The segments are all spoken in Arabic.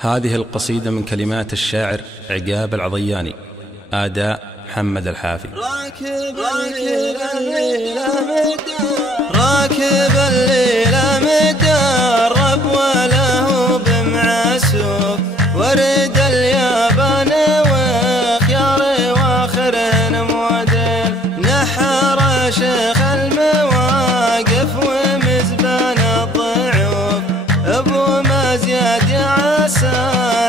هذه القصيدة من كلمات الشاعر عقاب العضياني، أداء محمد الحافي. راكب الليل مدرب وله بمعسوف، ورد اليابان وخيار واخر موديل، نحر شيخ المواقف ومزبان الضعوف، ابو مزيد يا عسى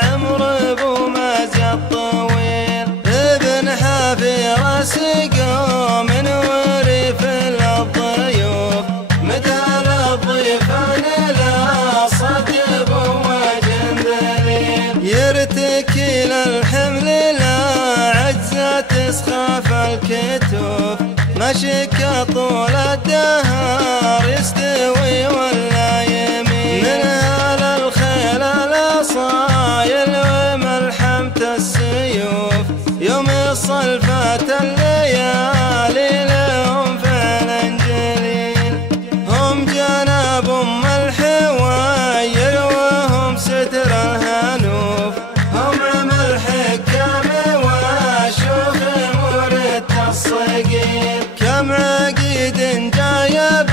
عمر ابو مزيد طويل، ابن حافي راس قوم وريف للضيوف، مثل الضيفان لا صدب وجندليل، يرتكي للحمل لا عجزة تسخف الكتوف، مشك طول الدهر يستوي ولا يمين، من هال الخيل الاصايل وملحمة السيوف، يوم صلفات الليالي لهم فعل جليل، هم جناب ام الحواير وهم ستر الهنوف، هم عمل حكام وشوخ مرد الصقيل، كم عقيد جايب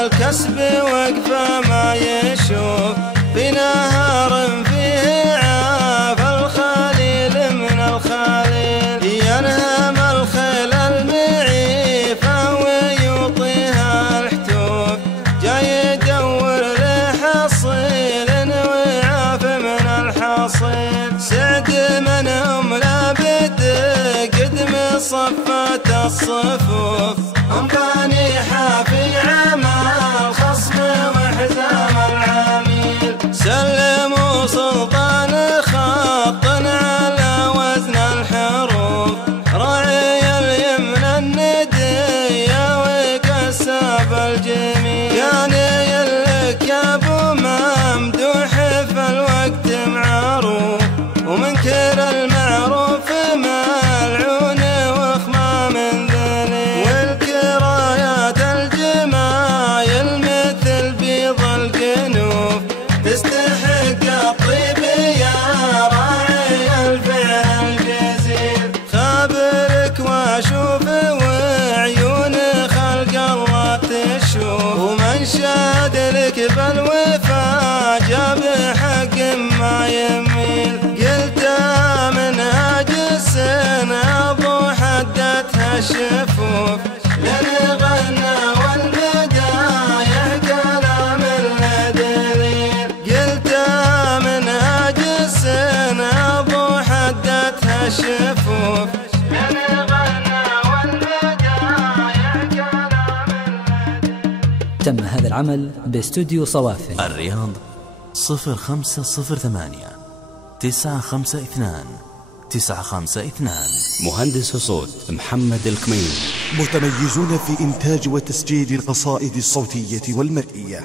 الكسب وقفه ما يشوف، في نهار فيه عاف الخليل من الخليل، ينهم الخيل المعيفة ويعطيها الحتوف، جاي يدور لحصيل ويعاف من الحصيل، سعد منهم لا بد قدم صفت الصفوف، هم بني حافي عمل خصم وحزام العميل، سلموا سلطان خط على وزن الحروف، راعي اليمن الندية وكساب الجميل، يعني لك يا ابو ممدوح في الوقت معروف، ومنكر المعروف ملعون وخما من ذليل، والكرايات الجمايل مثل بيض القنوف، تستحق الطيب يا راعي الفعل الجزيل، خابرك واشوف وعيون خلق الله تشوف، ومن شاد لك بالوفا جاب حق ما يميل، قلت من اجس ابو حدتها الشفوف، لنغنى والمدايح كلام الدليل، قلت من اجس ابو حدتها الشفوف، لنغنى والمدايح كلام الدليل. تم هذا العمل باستوديو صوافي الرياض 0508 952 952. مهندس صوت محمد الكمين. متميزون في إنتاج وتسجيل القصائد الصوتية والمرئية.